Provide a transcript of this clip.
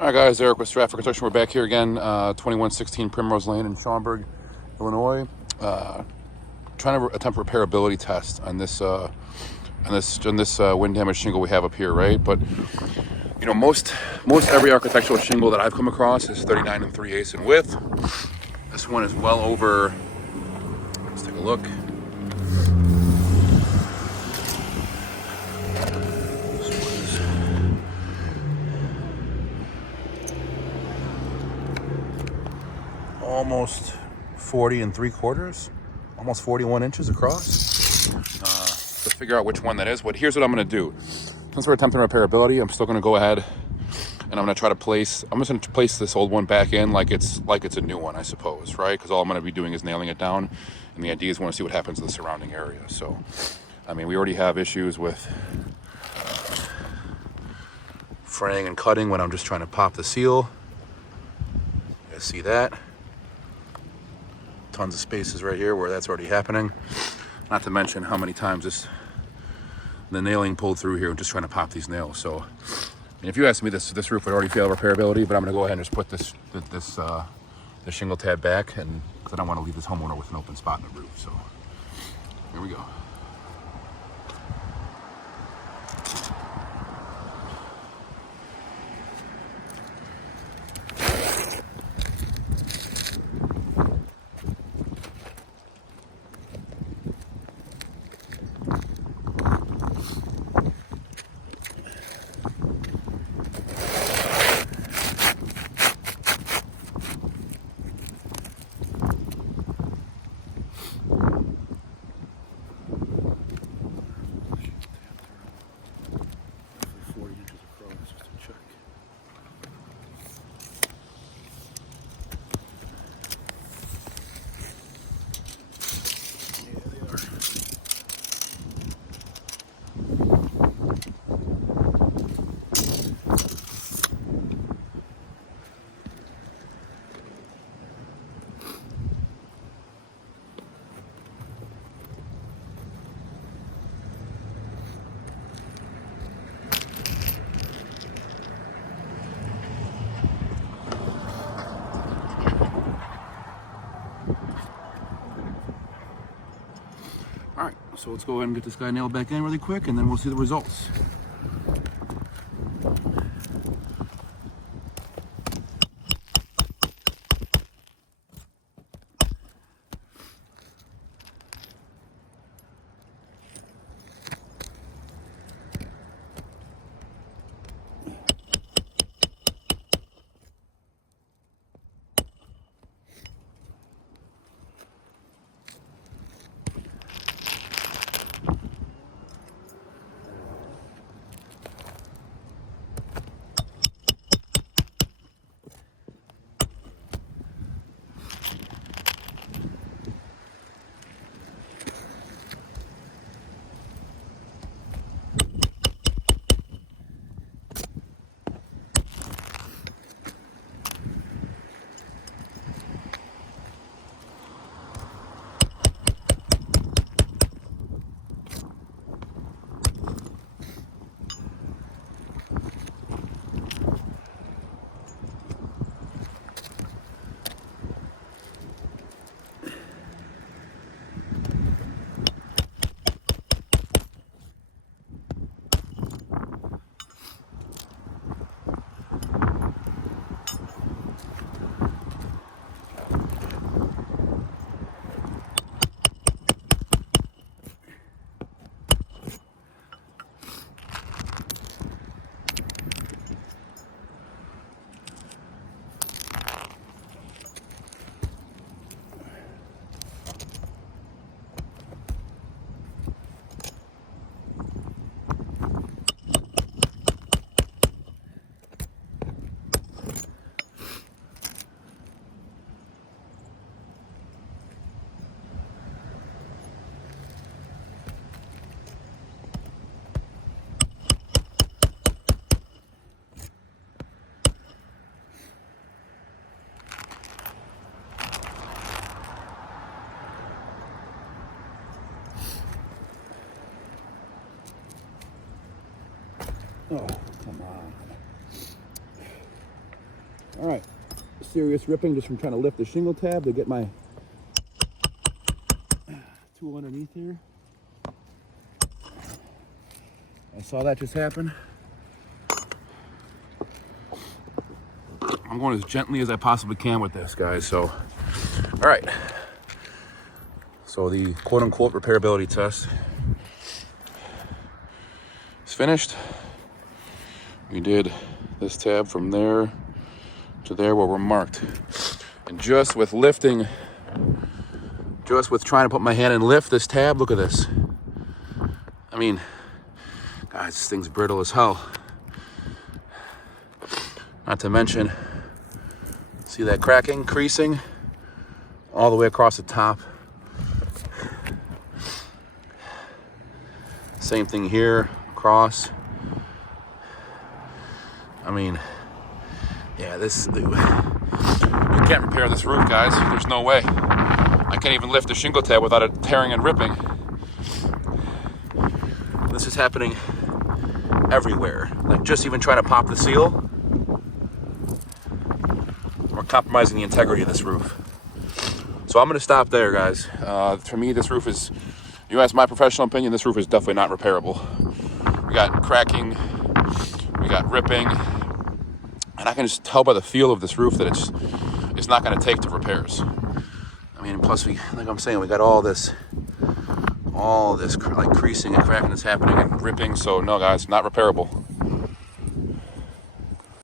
All right, guys, Eric with Strafford Construction. We're back here again, 2116 Primrose Lane in Schaumburg, Illinois. Trying to attempt a repairability test on this wind damage shingle we have up here, right? But you know, most every architectural shingle that I've come across is 39 3/8 in width. This one is well over. Let's take a look. Almost 40 3/4, almost 41 inches across. To figure out which one that is, but here's what I'm going to do. Since we're attempting repairability, I'm still going to go ahead and I'm going to try to place. I'm just going to place this old one back in like it's a new one, I suppose, right? Because all I'm going to be doing is nailing it down, and the idea is want to see what happens to the surrounding area. So, I mean, we already have issues with fraying and cutting when I'm just trying to pop the seal. You guys see that? Tons of spaces right here where that's already happening. Not to mention how many times the nailing pulled through here just trying to pop these nails. So, and if you asked me, this roof would already fail repairability, but I'm going to go ahead and just put this shingle tab back, and because I don't want to leave this homeowner with an open spot in the roof. So here we go. All right, so let's go ahead and get this guy nailed back in really quick, and then we'll see the results. All right, serious ripping just from trying to lift the shingle tab to get my tool underneath here. I saw that just happen. I'm going as gently as I possibly can with this, guys. So, all right. So the quote-unquote repairability test is finished. We did this tab from there to there where we're marked. And just with lifting, just with trying to put my hand and lift this tab, look at this. I mean, guys, this thing's brittle as hell. Not to mention, see that cracking, creasing, all the way across the top. Same thing here, across. I mean, yeah, you can't repair this roof, guys. There's no way. I can't even lift the shingle tab without it tearing and ripping. This is happening everywhere. Like just even trying to pop the seal, we're compromising the integrity of this roof. So I'm gonna stop there, guys. For me, this roof is, you ask my professional opinion, this roof is definitely not repairable. We got cracking, we got ripping, and I can just tell by the feel of this roof that it's not gonna take to repairs. I mean, plus like I'm saying, we got all this like creasing and cracking that's happening and ripping. So no, guys, not repairable.